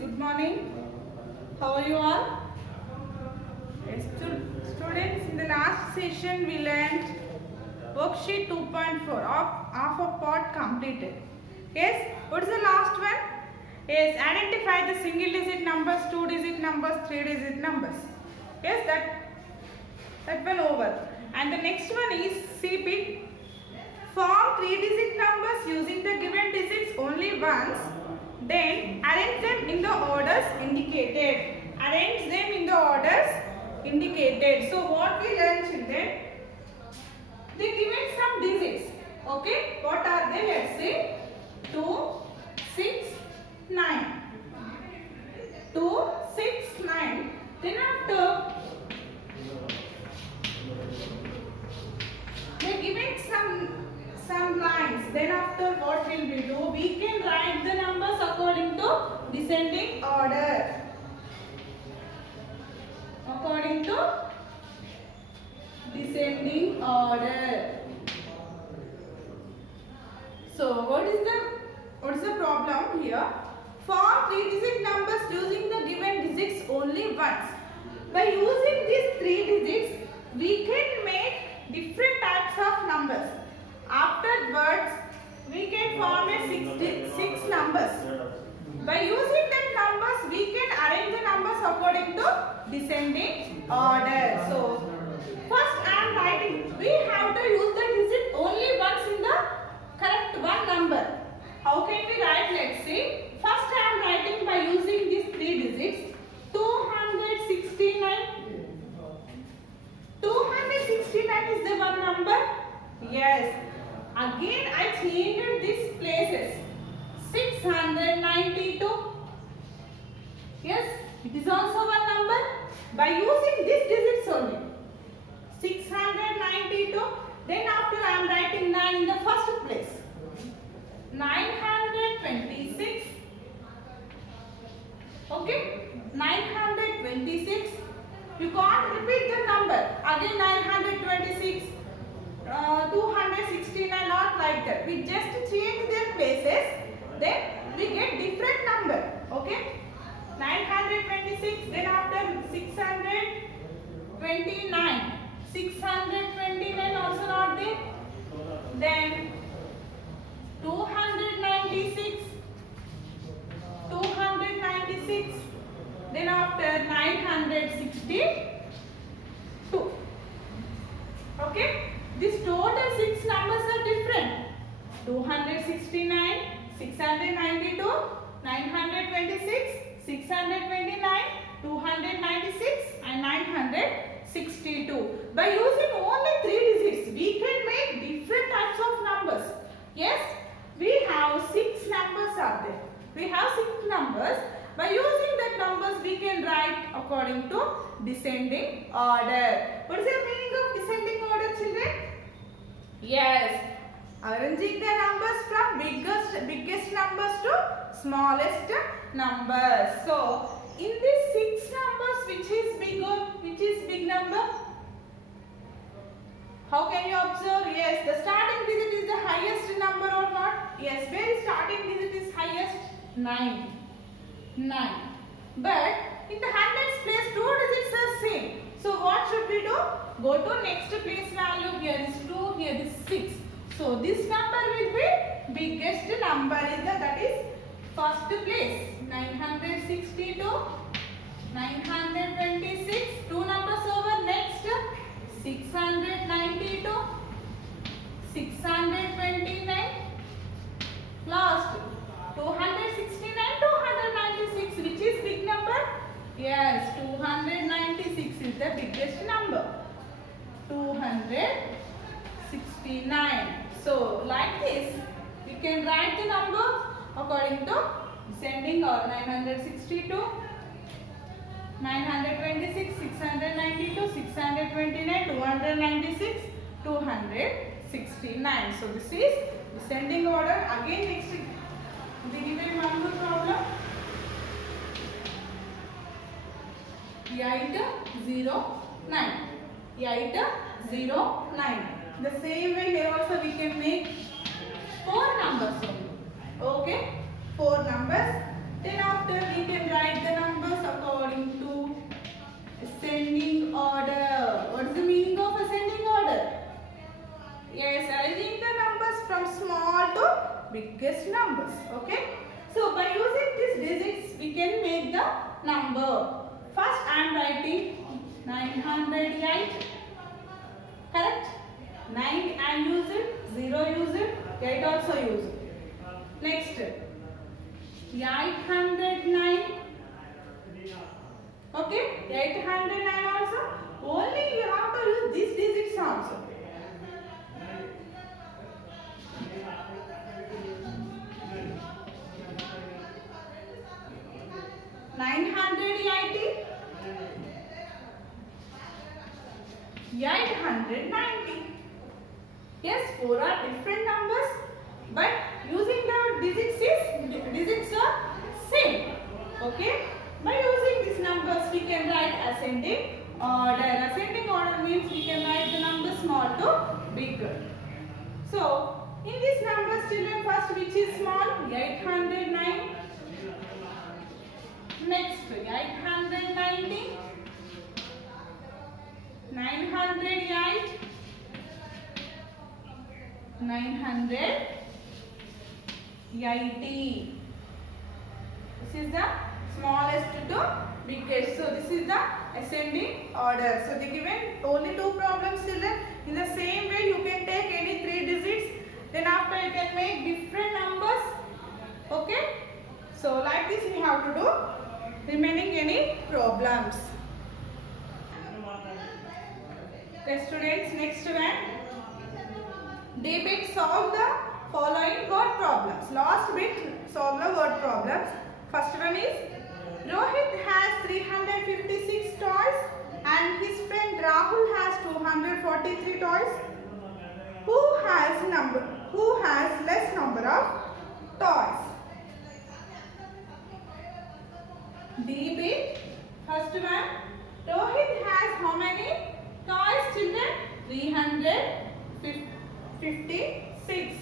good morning. How are you all? Yes, students, in the last session we learned worksheet 2.4 of a part completed. Yes, what is the last one? Yes, identify the single digit numbers, two digit numbers, three digit numbers. Yes, that one over. And the next one is CP. Form three digit numbers using the given digits only once. Then arrange them in the orders indicated. Arrange them in the orders indicated. So what we learned, children? They given some digits. Okay, what are they? Let's say 2, 6, 9. 2, 6, 9. Then after they given some lines. Then after what will we do? We can write the numbers according to descending order. According to descending order. So what is the problem here? Form three digit numbers using the given digits only once. By using these three digits, we can make different types of numbers. Afterwards, we can form a six numbers. By using that numbers, we can arrange the numbers according to descending order. So, first I am writing. We have to use the digit only once in the correct one number. How can we write? Let's see. First I am writing by using these three digits. 269. 269 is the one number. Yes. Again I changed these places. 692. Yes, it is also one number. By using these digits only. 692. Then after I am writing 9 in the first place. 926. Okay. 926. You can't repeat the number. Again 926. 269, not like that. We just change their places. Then we get different number. Okay. 926. Then after 629. 629 also not there. Then 296. 296. Then after 962. Okay. These total 6 numbers are different. 269, 692, 926, 629, 296 and 962. By using only 3 digits, we can make different types of numbers. Yes, we have 6 numbers are there. We have 6 numbers. By using that numbers, we can write according to descending order. What is the meaning of descending order, children? Yes, arranging the numbers from biggest numbers to smallest numbers. So, in these 6 numbers, which is big number? How can you observe? Yes, the starting digit is the highest number or not? Yes, where is starting digit is highest? 9. 9. But in the hundreds place, 2 digits are same. So what should we do? Go to next place value. Here is 2, here is 6. So this number will be biggest number that is first place. 962, 926. 2 numbers over. Next 692, 629. Last 269, 296. Which is big number? Yes, 296 is the biggest number. 269. So, like this, we can write the number according to descending order. 962, 926, 692, 629, 296, 269. So, this is descending order. Again, next, they give you one more problem. 809. 809. The same way here also we can make 4 numbers only. Okay, 4 numbers. Then after we can write the numbers according to ascending order. What is the meaning of ascending order? Yes, arranging the numbers from small to biggest numbers. Okay. So by using these digits we can make the number. First I am writing 908. Correct? 9 I use it, 0 use it, 8 also use it. Next 809. Okay? 809 also. Only you have to use these digits also. 980. 890. Yes, 4 are different numbers, but using the digits are same. Okay? By using these numbers, we can write ascending order. Ascending order means we can write the number small to bigger. So, in these numbers, children, first which is small? 809. Next, 890. 908. 980. This is the smallest to biggest. So this is the ascending order. So they given only 2 problems, children. In the same way you can take any 3 digits. Then after you can make different numbers. Okay. So like this we have to do remaining any problems. Okay students, next one. They bit solve the following word problems. Last bit solve the word problems. First one is Rohit has 356 toys and his friend Rahul has 243 toys. Who has less number of toys? D bit. First one. Rohit has how many toys, children? 356.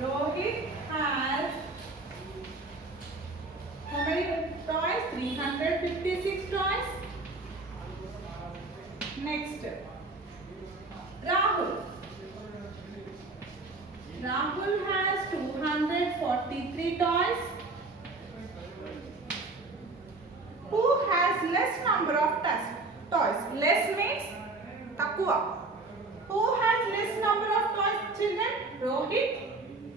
Rohit has how many toys? 356 toys. Next, Rahul. Rahul has 243 toys. Who has less number of toys? Less means takua. Who has less number of toys, children? Rohit,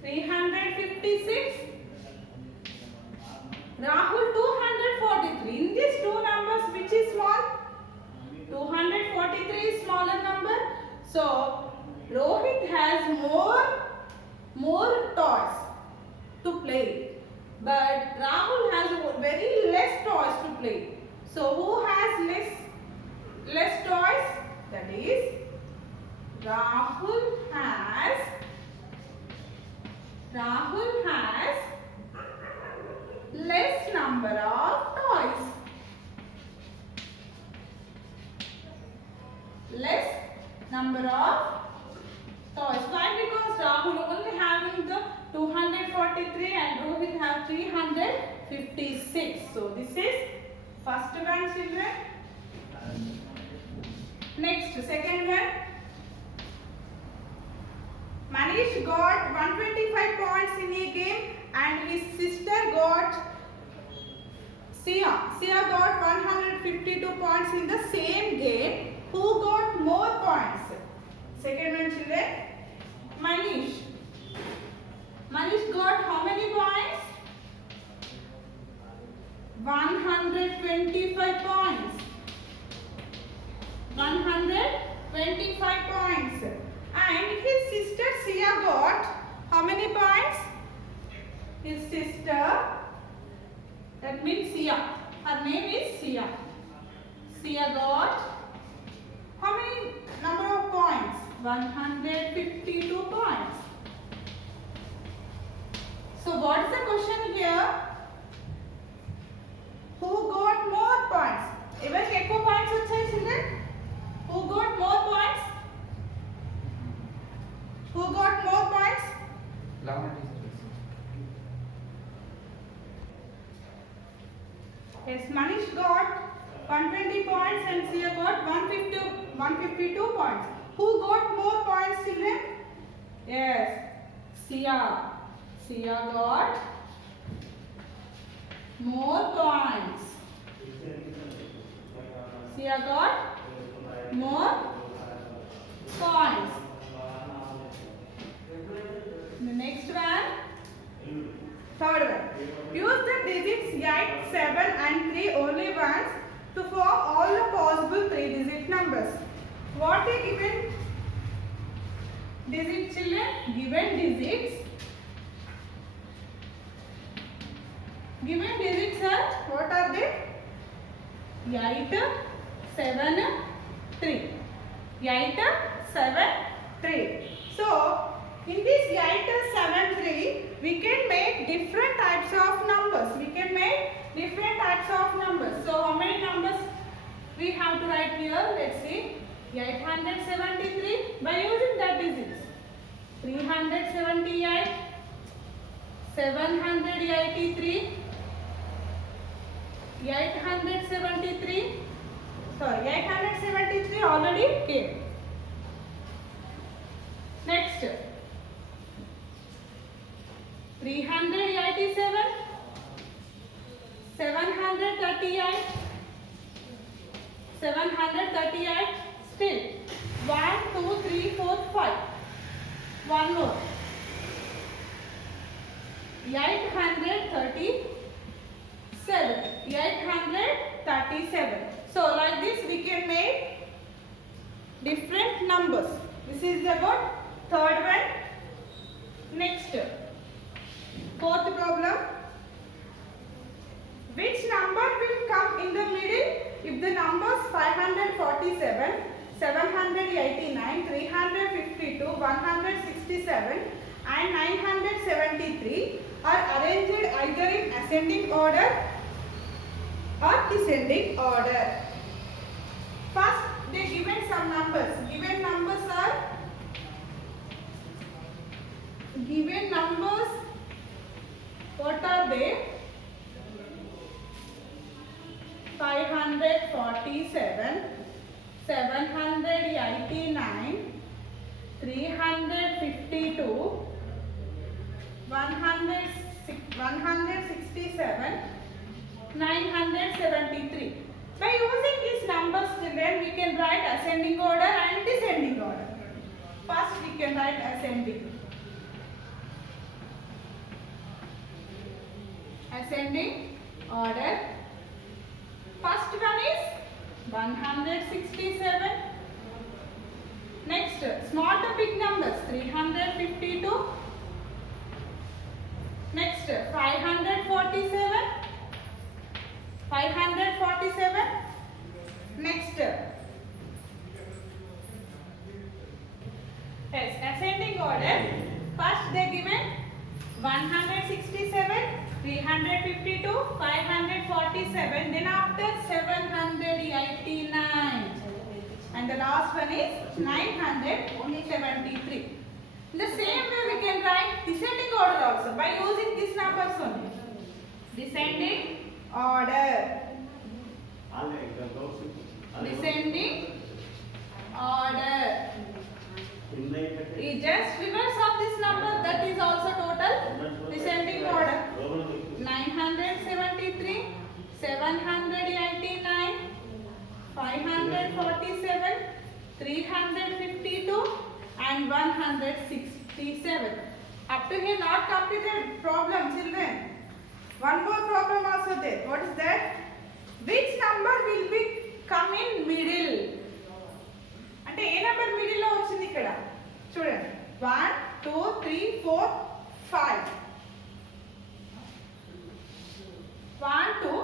356. Rahul, 243. In these 2 numbers, which is small? 243 is smaller number. So, Rohit has more toys to play. But Rahul has very less toys to play. So who has less toys? That is Rahul has less number of toys. Less number of toys. Why? Because Rahul only having the 243 and Rohit have 356. So this is first one, children. Next, second one. Manish got 125 points in a game and his sister got Sia got 152 points in the same game. Who got more points? Second one, children. Manish got how many points? 125 points. 125 points. And his sister Sia got how many points? His sister, that means Sia. Her name is Sia. Sia got how many number of points? 152 points. So what is the question here? Who got more points? Even echo points వచ్చాయి, children? Who got more points? Who got more points? Yes, Manish got 120 points and Sia got 152 points. Who got more points, children? Yes, Sia. Sia got more points. Sia got more points. The next one, third one. Use the digits 8, 7 and 3 only once to form all the possible 3-digit numbers. What are given digits, children? Given digits are, what are they? 8, 7, 3. 8, 7, 3. So, in this 8, 7, 3, we can make different types of numbers. So, how many numbers we have to write here? Let's see. 873 by using that digits. 378, 783, 873 already came. Next, 387, 738, still 1, 2, 3, 4, 5. One more. 837. So like this we can make different numbers. This is about third one. Next, fourth problem. Which number will come in the middle if the numbers 547, 789, 352, 167 and 973 are arranged either in ascending order or descending order? First, they given some numbers. Given numbers, what are they? 547, 789, 352, 167, 973. By using these numbers, children, we can write ascending order and descending order. First, we can write ascending. Ascending order. First one is 167. Next, small to big numbers, 352. Next, 547. Next, yes, ascending order. First they given 167, 352, 547. Then after 789. And the last one is 973. In the same way we can write descending order also by using these numbers only. Descending order. Descending order. We just reverse of this number, that is also total descending order. 973, 789, 547, 352 and 167. Up to here not completed problem, children. One more problem also there. What is that? Which number will be come in middle? అంటే ఏ number middle లో వచ్చింది ఇక్కడ చూడండి 1 2 3 4 5 1 2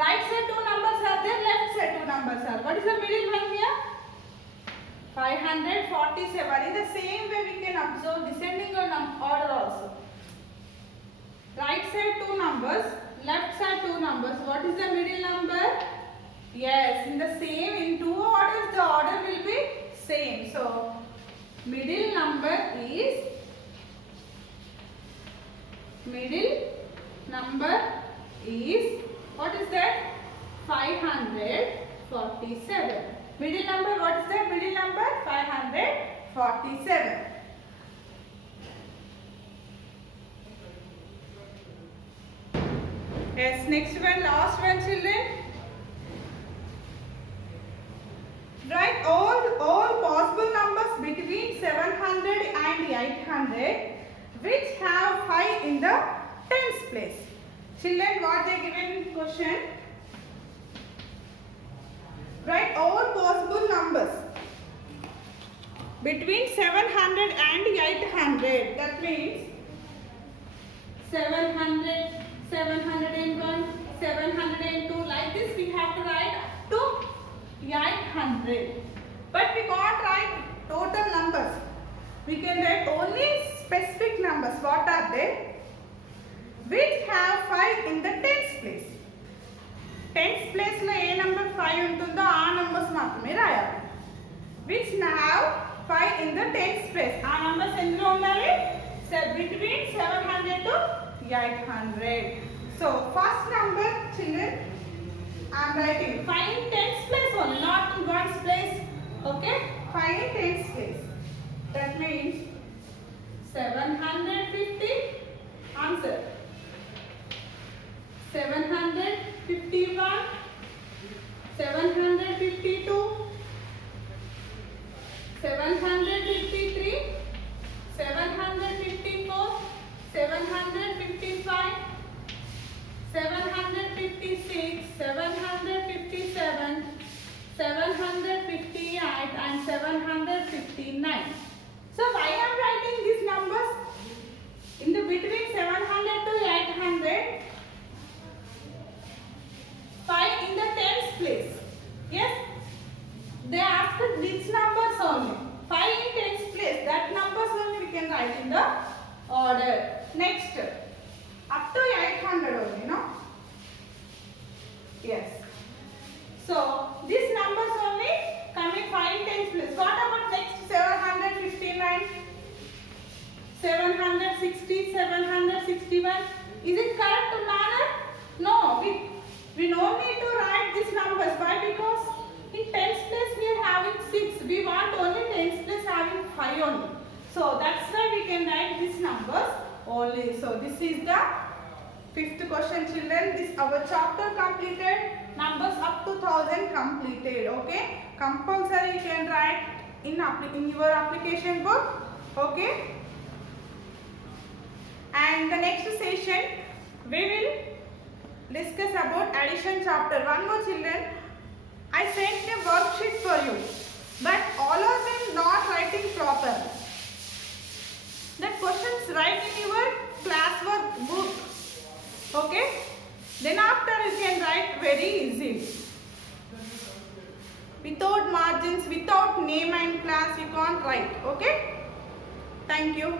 right side two numbers are there, left side two numbers are. What is the middle one here? 547. In the same way we can observe descending order also. Right side two numbers, left side two numbers. What is the middle number? Yes, in the same, in two orders the order will be same. So middle number is Middle number is, what is that? 547. Middle number, what is that? Middle number 547. Yes, next one, last one, children. Write all possible numbers between 700 and 800 which have 5 in the tens place. Children, what they given question? Write all possible numbers between 700 and 800. That means 700, 701, 702. Like this we have to write up to 800. But we can't write total numbers. We can write only specific numbers. What are they? Which have 5 in the tens place. Tens place lo A number 5 ఉంటుందో ఆ numbers మాత్రమే రాయాలి. Which have 5 in the tens place. ఆ numbers ఎందులో ఉండాలి? Between 700 to 800. So first number, children, I am writing 5 in tens place only, not in ones place. Okay? 5 in tens place. That means 750. Answer. 751, 752, 753, 754, 755, 756, 757, 758 and 759. So why I am writing these numbers? In the between 700 to 800, 5 in the tens place. Yes? They asked these numbers only. 5 in tens place. That numbers only we can write in the order. Next. Up to 800 only, no? Yes. So, these numbers only coming 5 in tens place. What about next? 759, 760, 761. Is it correct manner? No. We don't need to write these numbers. Why? Because in tens place we are having 6. We want only tens place having 5 only. So that's why we can write these numbers only. So this is the 5th question, children. This our chapter completed. Numbers up to 1000 completed. Okay. Compulsory you can write in your application book. Okay. And the next session we will discuss about addition chapter. One more, children. I sent a worksheet for you, but all of them not writing proper. The questions write in your classwork book. Okay? Then after you can write very easy. Without margins, without name and class, you can't write. Okay? Thank you.